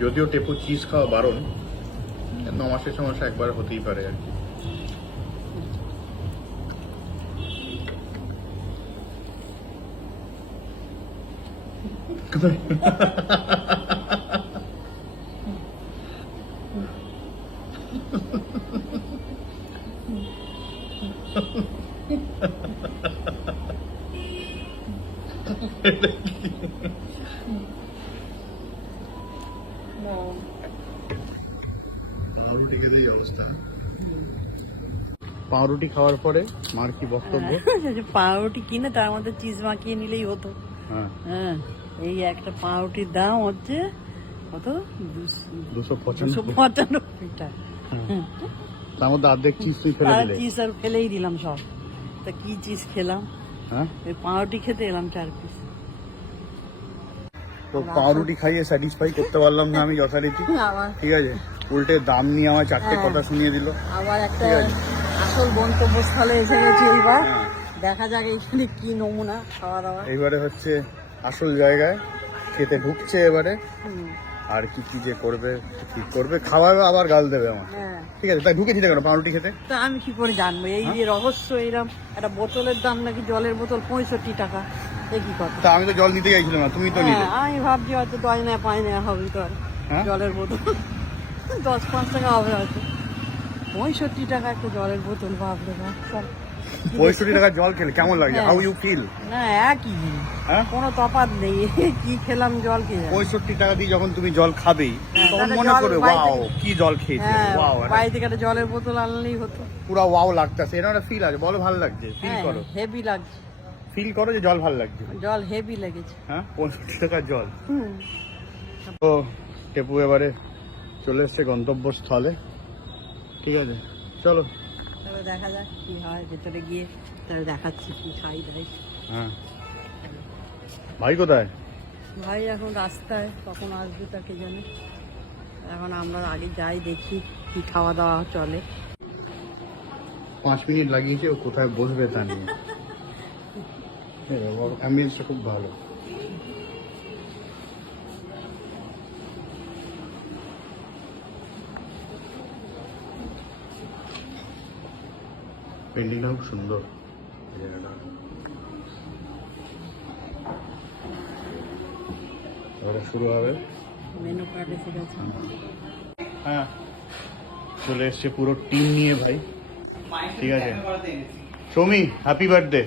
যদিও টেপু চিজ খাওয়া বারণ, 9 মাসে 6 মাসে একবার হতেই পারে আর কি। পাউরুটি খেলেই অবস্থা। পাউরুটি খাওয়ার পরে মার কি বক্তব্য? পাউরুটি কিনে তার মধ্যে চিজ মাখিয়ে নিলেই হতো। হ্যাঁ, এই একটা পাউরুটির দাম হচ্ছে কত? 295 টাকা। তার মধ্যে অর্ধেক চিজ তুই ফেলে দিলে। চিজ আর ফেলেই দিলাম সব। তা কি চিজ খেলাম? হ্যাঁ, এই পাউরুটি খেতে এলাম 4 পিস। তো পাউরুটি খাইয়ে স্যাটিসফাই করতে পারলাম না আমি যথারীতি, ঠিক আছে। উল্টে দাম নিয়ে আমার 4টে কথা শুনিয়ে দিল। আবার একটা আসল গন্তব্যস্থলে এসে গেছি এইবার। দেখা যাক এইখানে কি নমুনা খাওয়া দাওয়া। এইবারে হচ্ছে আসল জায়গায় খেতে ঢুকছে এবারে। আর কি কি যে করবে, ঠিক করবে, খাওয়ার আবার গাল দেবে আমার। ঠিক আছে, তাই ঢুকেছি কেন পাউরুটি খেতে? তা আমি কি করে জানবো? এই যে রহস্য, এরকম একটা বোতলের দাম নাকি, জলের বোতল 65 টাকা। কি কথা? তা আমি তো জল নিতে চাইছিলাম না, তুমি তো নিলে। আমি ভাবছি হয়তো 10 না 5 না হবে তো আর জলের বোতল 10-5 টাকা হবে হয়তো। 65 টাকা একটা জলের বোতল, বাপরে বাপ। 65 টাকা জল খেলে কেমন লাগে? How you feel? না একই, কোনো তফাৎ নেই। কি খেলাম, জল খেয়ে 65 টাকা দিয়ে যখন তুমি জল খাবেই তখন মনে করে ওয়াও কি জল খেয়েছে, ওয়াও। বাড়ি থেকে একটা জলের বোতল আনলেই হতো। পুরো ওয়াও লাগতেছে, এটা একটা ফিল আছে। বলো ভালো লাগছে, ফিল করো। হেভি লাগছে, ফিল করো যে জল ভালো লাগছে। জল হেভি লেগেছে। 65 টাকার জল। তো টেপু এবারে চলে এসছে গন্তব্যস্থলে, ঠিক আছে। চলো তবে দেখা যাক কি হয়, ভেতরে গিয়ে তাহলে দেখাচ্ছি কি খাই দাই। ভাই কোথায়? ভাই এখন রাস্তায়, কখন আসবে তাকে জানে। এখন আমরা আগে যাই, দেখি কি খাওয়া দাওয়া চলে। 5 মিনিট লাগিয়েছে ও কোথায় বসবে তা নিয়ে। অ্যাম্বিয়েন্সটা খুব ভালো। পেন্টিংটা খুব সুন্দর। এবারে শুরু হবে। মেনু কার্ড এসে গেছে। হ্যাঁ, চলে এসছে পুরো টিম নিয়ে ভাই, ঠিক আছে। Soumi, happy birthday.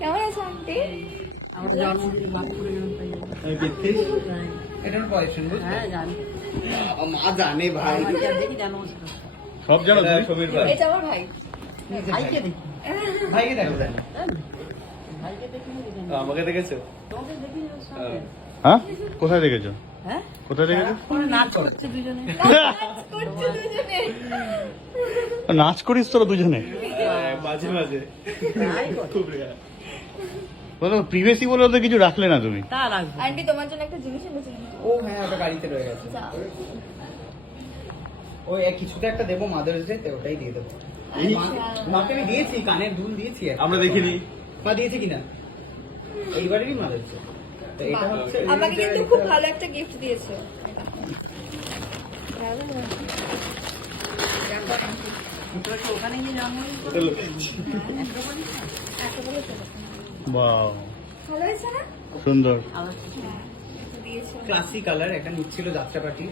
কেমন আছো আন্টি? আমাদের জন্মদিনে বাপুরে এটার পয়সা হ্যাঁ জানি, মা জানে ভাই, দেখি জানো সব জানো তুমি? সমীর ভাই, এটা আমার ভাই। ভাইকে দেখি, ভাইকে দেখো তাই না? ভাইকে দেখি, আমাকে দেখেছো? তোমাকে দেখি। হ্যাঁ, কোথায় দেখেছো? হ্যাঁ, কোথায় দেখেছো? নাচ করছে দুজনে। করছে দুজনে। নাচ করিস তোরা দুজনে? মাঝে মাঝে খুব রেয়ার। বলো প্রিভেসি বলে ওদের কিছু রাখলে না তুমি? তা রাখবো। আন্টি তোমার জন্য একটা জিনিস এনেছি। ও হ্যাঁ, ওটা গাড়িতে রয়ে গেছে। ওই কিছুতে একটা দেবো মাদার্স ডে তে, ওটাই দিয়ে দেবো। মাকে আমি দিয়েছি, কানের দুল দিয়েছি। আমরা দেখিনি মা দিয়েছে কিনা, এইবারেরই মাদার্স ডে। তো এটা হচ্ছে আমাকে কিন্তু খুব ভালো একটা গিফট দিয়েছে। ওখানে গিয়ে জন্মদিন বাহ, ভালো হয়েছে না? সুন্দর। দিয়েছে। ক্লাসিক কালার, একটা নিচ্ছিল যাত্রাপাটি।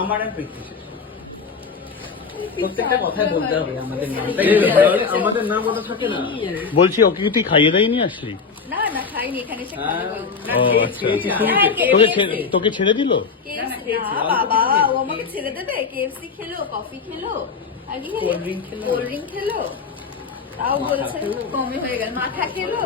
আমার আর প্রীতি প্রত্যেকটা কথাই বলতে হবে আমাদের নাম, আমাদের নাম ওটা থাকে না। বলছি ওকে কি তুই খাইয়ে দেয়নি আসলি? না না, খাইনি, এখানে এসে খাবো। ও আচ্ছা, তোকে ছেড়ে দিল? KFC না বাবা, ও আমাকে ছেড়ে দেবে? KFC খেলো, কফি খেলো, আর কি খেলো? কোল্ড ড্রিঙ্ক খেলো, তাও বলছে কমই হয়ে গেল। মাথা খেলো।